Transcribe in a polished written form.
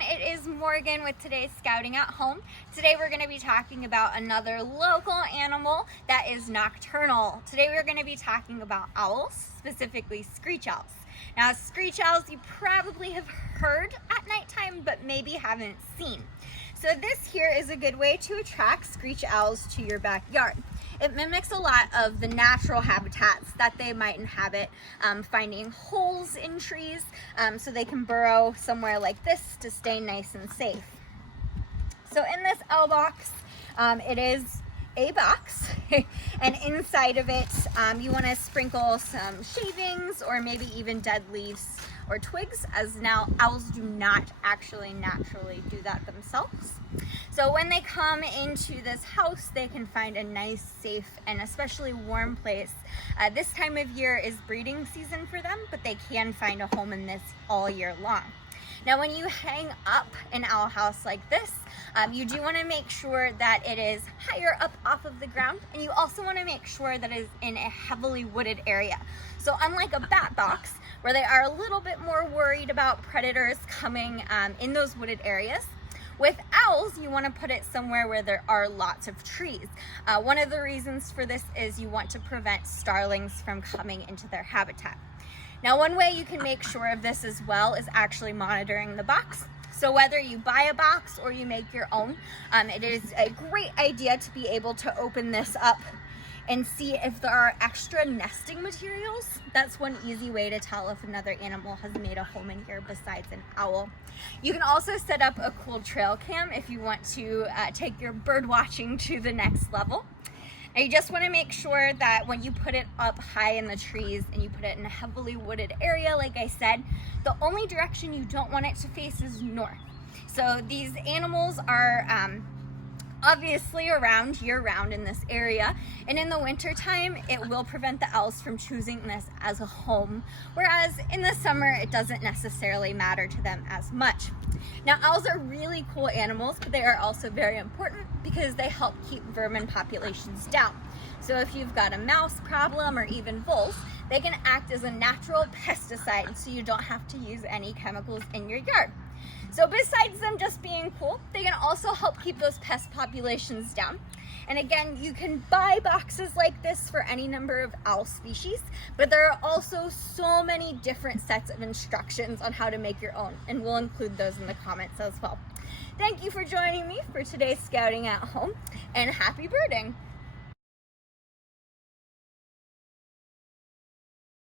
it is Morgan with today's Scouting at Home. Today we're going to be talking about another local animal that is nocturnal. Today we're going to be talking about owls, specifically screech owls. Now, screech owls you probably have heard at nighttime, but maybe haven't seen. So this here is a good way to attract screech owls to your backyard. It mimics a lot of the natural habitats that they might inhabit, finding holes in trees so they can burrow somewhere like this to stay nice and safe. So in this owl box, it is a box, and inside of it you want to sprinkle some shavings or maybe even dead leaves or twigs, as now owls do not actually naturally do that themselves. So when they come into this house, they can find a nice, safe, and especially warm place. This time of year is breeding season for them, but they can find a home in this all year long. Now, when you hang up an owl house like this, you do want to make sure that it is higher up off of the ground, and you also want to make sure that it is in a heavily wooded area. So unlike a bat box, where they are a little bit more worried about predators coming in those wooded areas, with owls, you want to put it somewhere where there are lots of trees. One of the reasons for this is you want to prevent starlings from coming into their habitat. Now, one way you can make sure of this as well is actually monitoring the box. So whether you buy a box or you make your own, it is a great idea to be able to open this up and see if there are extra nesting materials. That's one easy way to tell if another animal has made a home in here besides an owl. You can also set up a cool trail cam if you want to take your bird watching to the next level. Now, you just want to make sure that when you put it up high in the trees and you put it in a heavily wooded area, like I said, the only direction you don't want it to face is north. So these animals are obviously around year-round in this area, and in the winter time it will prevent the owls from choosing this as a home, whereas in the summer it doesn't necessarily matter to them as much. Now, owls are really cool animals, but they are also very important because they help keep vermin populations down. So if you've got a mouse problem or even voles, they can act as a natural pesticide, so you don't have to use any chemicals in your yard. So besides them just being cool, they can also help keep those pest populations down. And again, you can buy boxes like this for any number of owl species, but there are also so many different sets of instructions on how to make your own, and we'll include those in the comments as well. Thank you for joining me for today's Scouting at Home, and happy birding!